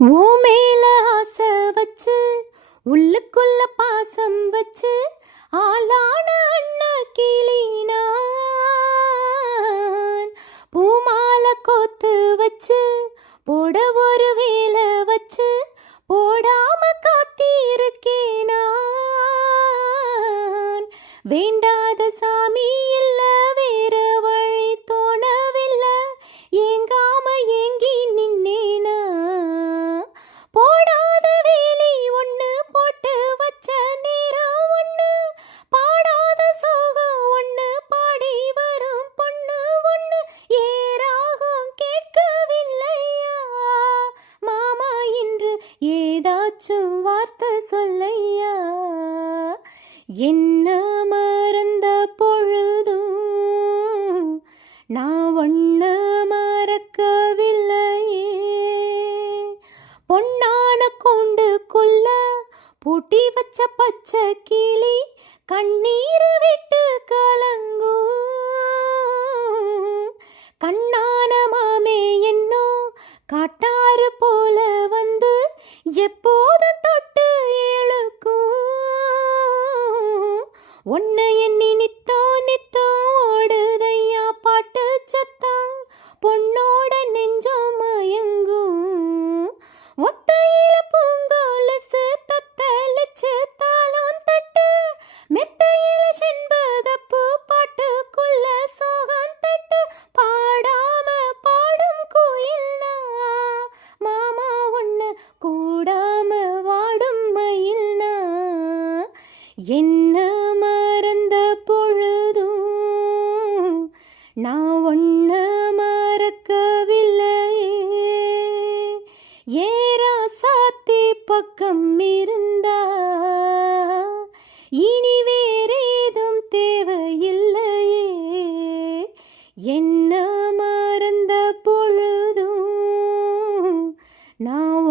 ஓ மேல ஆசை வச்சு உள்ளுக்குள்ள பாசம் வச்சு ஆளான அண்ண கிளினான் பூமாலை கோத்து வச்சு போட ஒரு வேலை வச்சு போடாம காத்திருக்கேன் நான். வேண்டாத சாமி இல்ல வேற வழி தோணவில்லை ஏங்காம ஏங்கி நின்னேனா. போடாத வேலி ஒண்ணு போட்டு வச்ச நேரம் ஒண்ணு பாடாத சோகம் ஒண்ணு பாடி வரும் பொண்ணு ஒண்ணு ஏராகம் கேட்கவில்லையா மாமா இன்று ஏதாச்சும் வார்த்தை சொல்லையா. என்ன மறந்த பொழுதும் நான் ஒன்ன மறக்கவில்லையே. பொன்னான கூண்டுக்குள்ள பூட்டி வச்ச பச்சை கிளி கண்ணீர் விட்டு கலங்கும். கண்ணான மாமே என்னோ காட்டாறு போல வந்து எப்போது தொட்டு இழுக்கும். உன்னை எண்ணி நித்தோ நித்தோ ஓடுதையா பாட்டு சத்தம் பொண்ணோட நெஞ்சம் மயங்கும். ஒத்தையில பூங்கோலசு தத்தளிச்சு தாளம் தட்டு மெத்தையில செண்பகப்பூ பாட்டுக்குள்ள சோகம் தட்டு பாடாம பாடும் கோயில்னா மாமா ஒண்ணு கூடாம வாடும் மயில்னா. என்ன மறந்த பொழுதும் நான் ஒன்ன மறக்கவில்லையே. ஏரா சாத்தி பக்கம் இருந்தா இனி வேறேதும் தேவையில்லையே. என்ன மறந்த பொழுதும் நான்